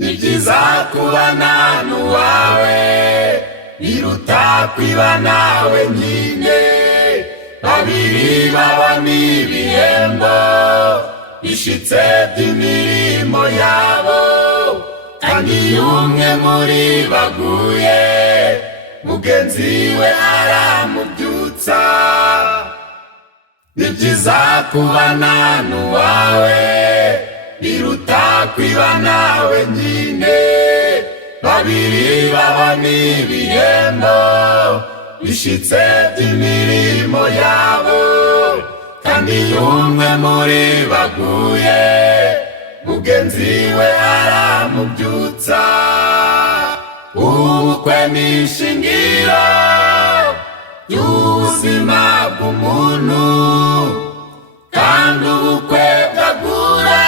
Nibyiza kubana n'uwawe biruta kwibana wenyine. Babiri babona ibihembo bishitse by'imirimo yabo, kandi umwe muri baguye mugenzi we aramubyutsa. Nibyiza kubana n'uwawe biruta kwibana wenyine. Babiri babona ibihembo bishitse by'imirimo yabo, kandi umwe muri baguye mugenzi we aramubyutsa. Ubukwe ni ishingiro ry'ubuzima bw'umuntu, kandi ubukwe bwagura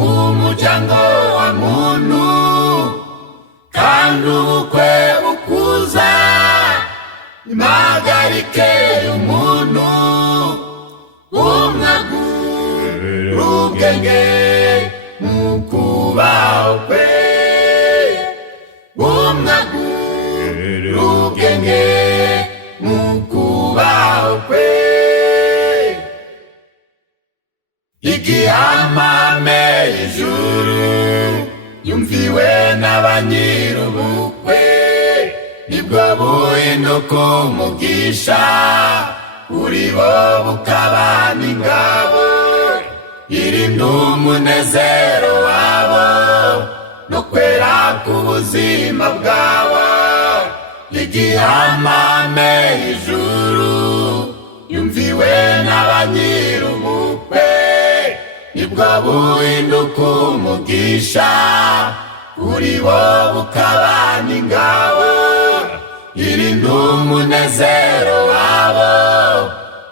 umuryango wa muntu, kandi ubukwe bukuza impagarike y'umuntu. Umwagura ubwenge mu kubaho kwe, umwagura ubwenge mu kubaho kwe. Igihamame y'ijuru yumviwe n'abanyir'ubukwe, nibwo buhinduka umugisha kuri bo, bukaba n'ingabo irinda umunezero wabo no kwera k'ubuzima bwabo. Igihamame y'ijuru yumviwe n'abanyir'ubukwe, nibwo buhinduka umugisha kuri bo, bukaba n'ingabo irinda umunezero wabo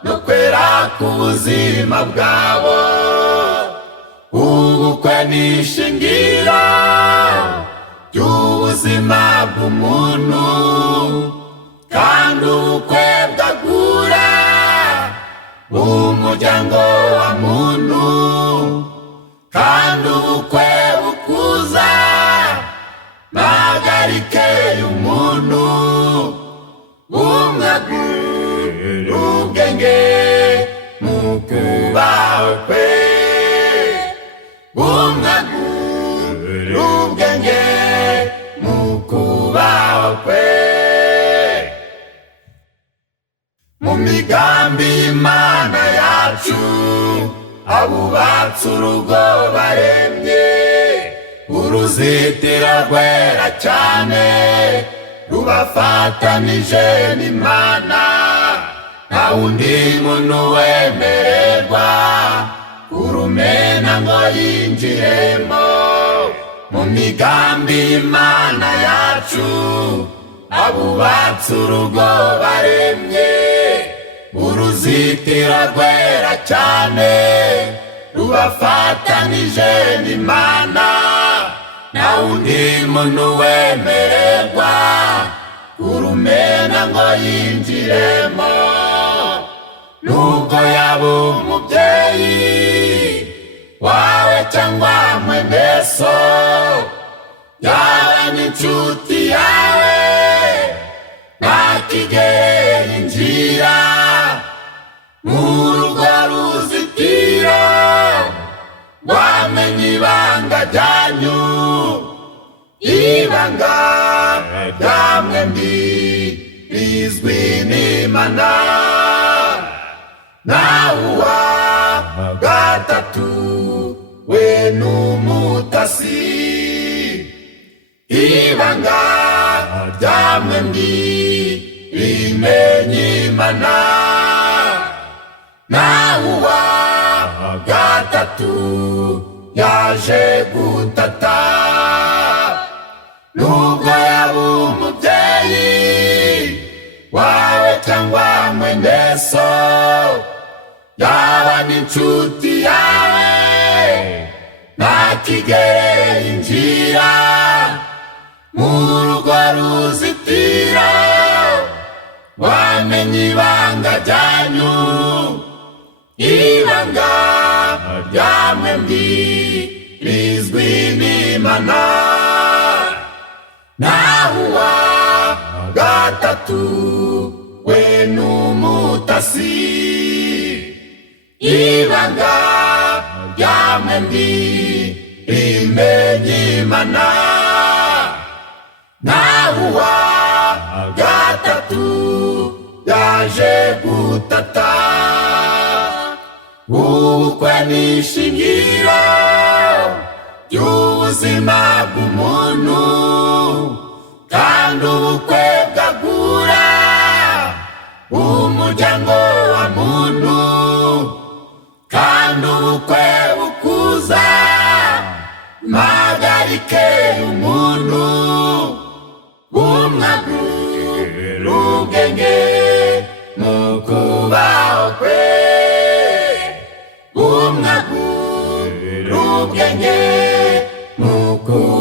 no kwera k'ubuzima bwabo. Ubukwe ni ishingiro ry'ubuzima bw'umuntu, kandi ubukwe bwagura umuryango wa muntu, kandi ubukwe bukuza impagarike y'umuntu. Umwagura ubwenge mu kubaho kwe, umwagura ubwenge mu kubaho kwe. Mu migambi y'Imana yacu abubatse urugo baremye uruzitiro rwera cyane rubafatanije n'Imana. Nta wundi muntu wemererwa kurumena ngo yinjiremo. Mu migambi y'Imana yacu abubatse urugo baremye uruzitiro rwera cyane rubafatanije n'Imana. Nta wundi muntu wemererwa kurumena ngo yinjiremo. Nubwo yaba umubyeyi wawe cyangwa mwene so, yaba n'inshuti yawe, ntakigere yinjira mu rugo ruzitiro wamenye ibanga ryanyu, ibanga rya mwembi rizwi n'Imana. Nawe uwa gatatu we n'umutasi, ibanga rya mwembi rimenye Imana. Nawe uwa gatatu yaje gutata, nubwo yaba umubyeyi wawe cyangwa mwene so, yaba n'inshuti yawe, ntakigere yinjira mu rugo ruzitiro wamenye ibanga ryanyu, ibanga rya mwembi rizwi n'Imana. imana. Naho uwa gatatu we n'umutasi, ibanga rya mwembi rimenya imana. Naho uwa gatatu yaje gutata, ubukwe n'ishingiro ry'ubuzima bw'umuntu, kandi ubukwe bwagura umuryango wa muntu, kandi ubukwe bukuza impagarike y'umuntu. Umwagura ubwenge mu kubaho kwe, umwagura ubwenge mu kubaho